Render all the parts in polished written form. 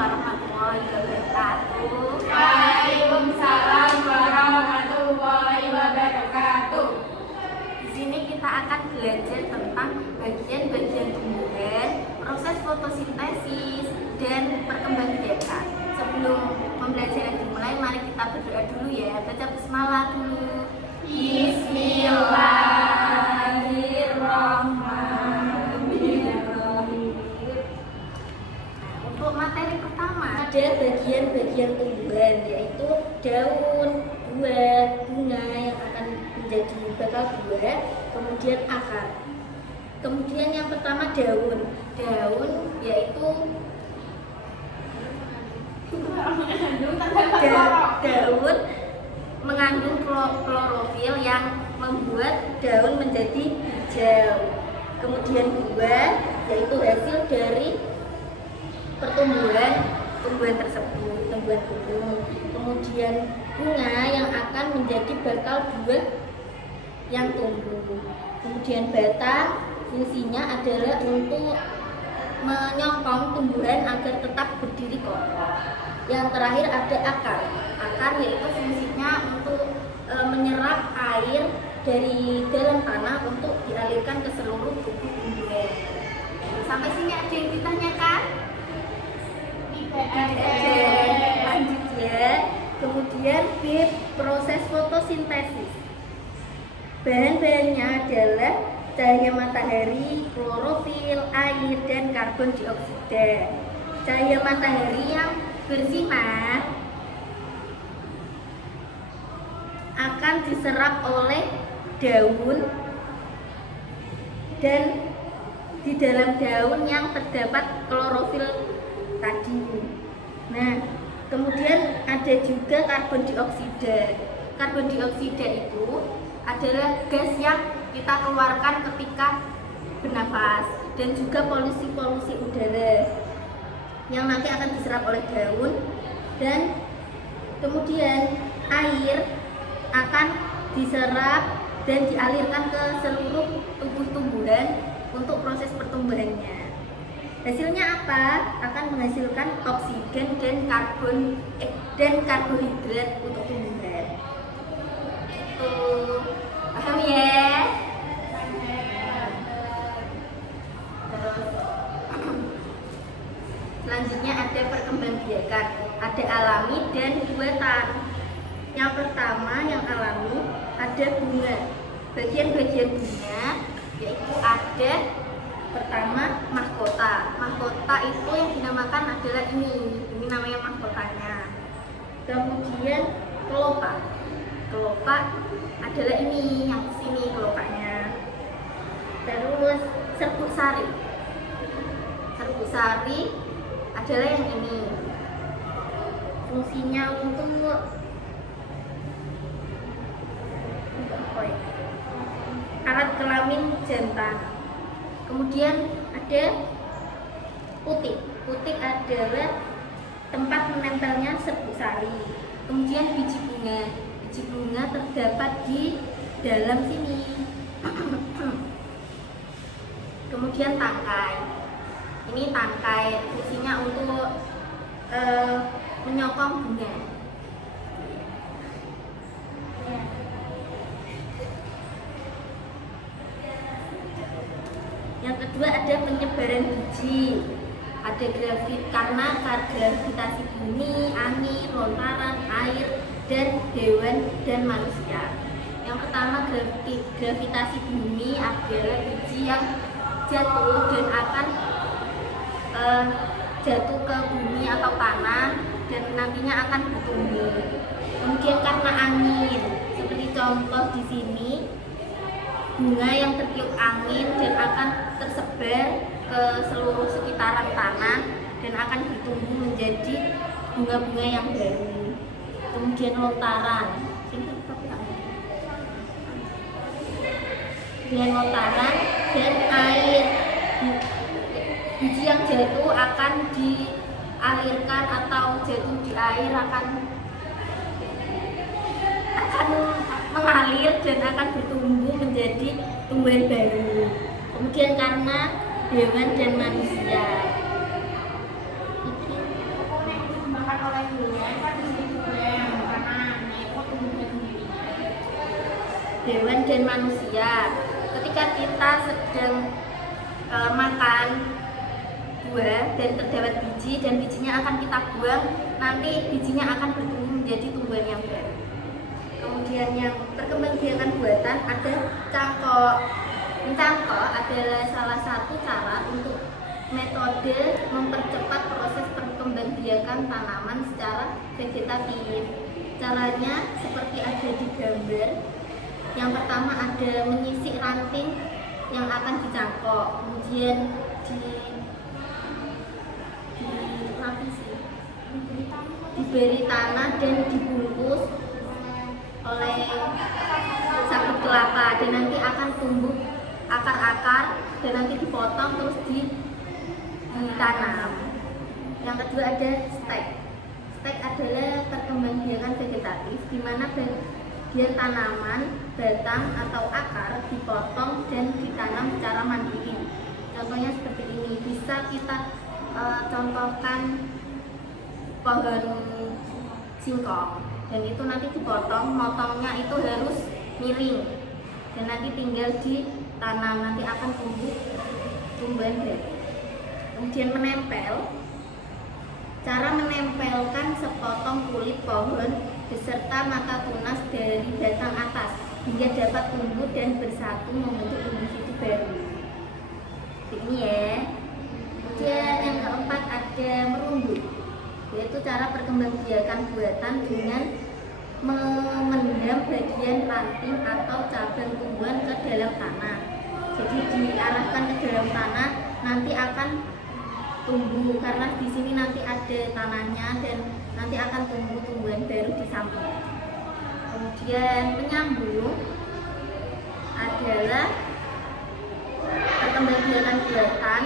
warahmatullahi wabarakatuh. Waalaikumsalam warahmatullahi wabarakatuh. Di sini kita akan belajar tentang bagian-bagian tumbuhan, proses fotosintesis, dan perkembangbiakan. Sebelum pembelajaran dimulai, mari kita berdoa dulu ya. Baca bismillah dulu. Bismillahirrahmanirrahim. Untuk materi pertama ada bagian-bagian tumbuhan, yaitu daun, buah, bunga yang akan menjadi bakal buah, kemudian akar. Kemudian yang pertama daun. Daun yaitu daun mengandung klorofil yang membuat daun menjadi hijau. Kemudian buah yaitu hasil dari pertumbuhan tersebut, tumbuhan gunung. Kemudian bunga yang akan menjadi bakal buah yang tumbuh. Kemudian batang fungsinya adalah untuk menyokong tumbuhan agar tetap berdiri kokoh. Yang terakhir ada akar. Akar yaitu fungsinya untuk menyerap air dari dalam tanah untuk dialirkan ke seluruh tubuh tumbuhan. Sampai sini ada yang ditanyakan? Lanjut ya. Kemudian B, proses fotosintesis. Bahan-bahannya adalah cahaya matahari, klorofil, air, dan karbon dioksida. Cahaya matahari yang bersinar akan diserap oleh daun, dan di dalam daun yang terdapat klorofil tadi. Nah, kemudian ada juga karbon dioksida. Karbon dioksida itu adalah gas yang kita keluarkan ketika bernafas, dan juga polusi udara yang nanti akan diserap oleh daun, dan kemudian air akan diserap dan dialirkan ke seluruh tubuh tumbuhan untuk proses pertumbuhannya. Hasilnya apa? Akan menghasilkan oksigen dan karbohidrat untuk tumbuhan. Itu paham ya? Selanjutnya ada perkembangbiakan, ada alami dan buatan. Yang pertama yang alami ada bunga. Bagian-bagian bunga yaitu ada pertama mahkota. Mahkota itu yang dinamakan adalah ini namanya mahkotanya. Kemudian kelopak. Kelopak adalah ini yang sini kelopaknya. Terus serbuk sari. Serbuk sari adalah yang ini. Fungsinya untuk alat kelamin jantan. Kemudian ada putik. Putik adalah tempat menempelnya serbuk sari. Kemudian biji bunga. Biji bunga terdapat di dalam sini. Kemudian tangkai. Ini tangkai fungsinya untuk menyokong bunga. Yang kedua ada penyebaran biji. Ada karena gravitasi bumi, angin, lontaran, air, dan hewan dan manusia. Yang pertama gravitasi bumi adalah biji yang jatuh dan akan jatuh ke bumi atau tanah dan nantinya akan bertumbuh. Kemudian karena angin, seperti contoh di sini, bunga yang tertiup angin dan akan tersebar ke seluruh sekitaran tanah dan akan bertumbuh menjadi bunga-bunga yang baru. Kemudian lontaran. Dengan lontaran dan air. Biji yang jatuh akan dialirkan atau jatuh di air akan mengalir dan akan bertumbuh menjadi tumbuhan baru. Kemudian karena hewan dan manusia. oleh hewan kan disebut hewan karena itu tumbuhan sendirinya. Hewan dan manusia. Ketika kita sedang makan buah dan terdapat biji dan bijinya akan kita buang, nanti bijinya akan bertumbuh menjadi tumbuhan yang baru. Kemudian yang perkembangbiakan buatan ada cangkok. Mencangkok adalah salah satu cara untuk metode mempercepat proses perkembangbiakan tanaman secara vegetatif. Caranya seperti ada di gambar. Yang pertama ada menyisik ranting yang akan dicangkok, kemudian diberi tanah dan dibungkus oleh sabut kelapa, dan nanti akan tumbuh akar-akar dan nanti dipotong terus ditanam. Yang kedua ada stek. Stek adalah perkembangbiakan vegetatif di mana bagian tanaman, batang atau akar dipotong dan ditanam secara mandiri. Contohnya seperti ini. Bisa kita contohkan pohon singkong, dan itu nanti dipotong, motongnya itu harus miring dan nanti tinggal ditanam, nanti akan tumbuh tumbuhan baru. Kemudian menempel. Cara menempelkan sepotong kulit pohon beserta mata tunas dari batang atas hingga dapat tumbuh dan bersatu membentuk individu baru. Ini ya. Kemudian yang keempat ada merumbut, yaitu cara perkembangbiakan buatan dengan memendam bagian ranting atau cabang tumbuhan ke dalam tanah. Jadi diarahkan ke dalam tanah, nanti akan tumbuh karena di sini nanti ada tanahnya dan nanti akan tumbuh tumbuhan baru di samping. Kemudian penyambung adalah perkembangbiakan buatan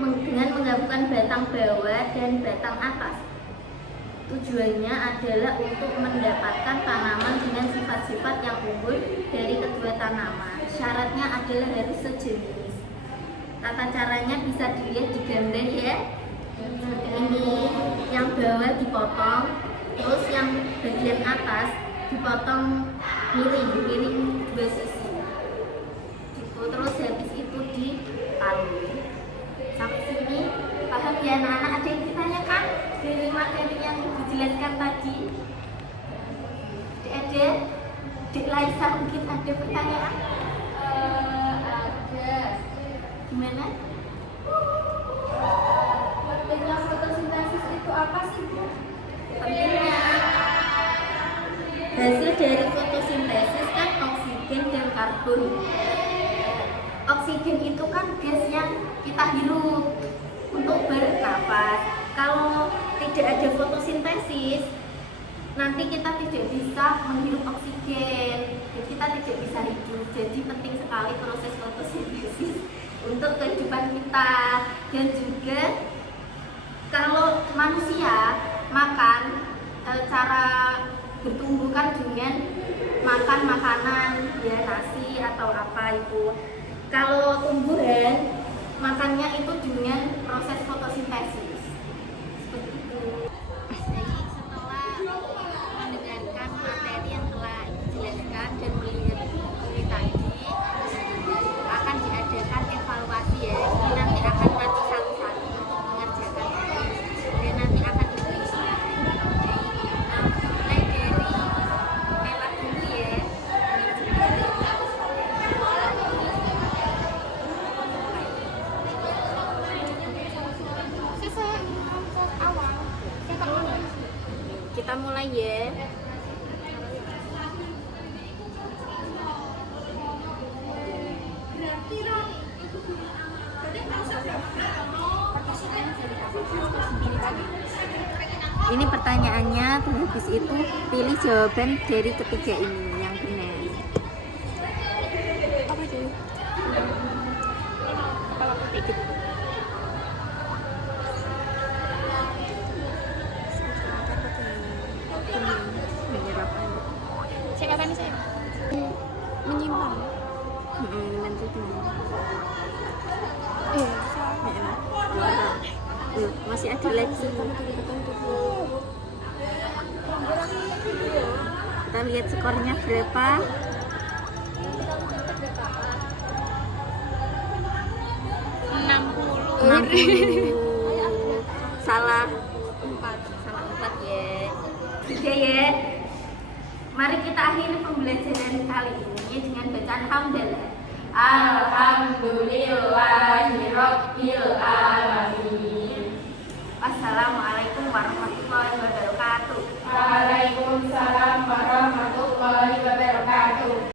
dengan menggabungkan batang bawah dan batang atas. Tujuannya adalah untuk mendapatkan tanaman dengan sifat-sifat yang unggul dari kedua tanaman. Syaratnya adalah harus sejenis. Tata caranya bisa dilihat di gambar ya. Seperti ini, yang bawah dipotong, terus yang bagian atas dipotong miring dua sisi. Gitu. Terus habis itu ditanam. Sampai sini paham ya anak-anak? Ada yang ditanyakan dari materi yang dijelaskan tadi? Ada? Dek Laisa mungkin ada pertanyaan? Ada. Gimana? Pentingnya fotosintesis itu apa sih, Bu? Pentingnya hasil dari fotosintesis kan oksigen dan karbon. Oksigen itu kan gas yang kita hirup untuk bernafas. Kalau tidak ada fotosintesis, nanti kita tidak bisa menghirup oksigen, jadi kita tidak bisa hidup. Jadi penting sekali proses fotosintesis untuk kehidupan kita. Dan juga kalau manusia makan, cara bertumbuh kan dengan makan makanan ya, nasi atau apa itu. Kalau tumbuhan makannya itu dengan proses fotosintesis. Seperti itu. Jadi setelah mendengarkan materi yang telah dijelaskan dan melihat ini tadi, akan diadakan evaluasi ya. Ini nanti akan maju satu-satu untuk mengerjakan ini, dan nanti akan diuji. Mulai dari Mela dulu ya. Kita mulai ya. Ini pertanyaannya, habis itu pilih jawaban dari ketiga ini yang benar. Apa itu? Kepala putih. Saya kapan saya? Menyimpang. Nanti Saya. masih ada lagi. Kita lihat skornya berapa. 60. Salah 4 ya. Oke ya. Mari kita akhiri pembelajaran kali ini dengan bacaan hamdalah. Alhamdulillahirabbil alamin. Wassalamualaikum warahmatullahi wabarakatuh. Waalaikumsalam.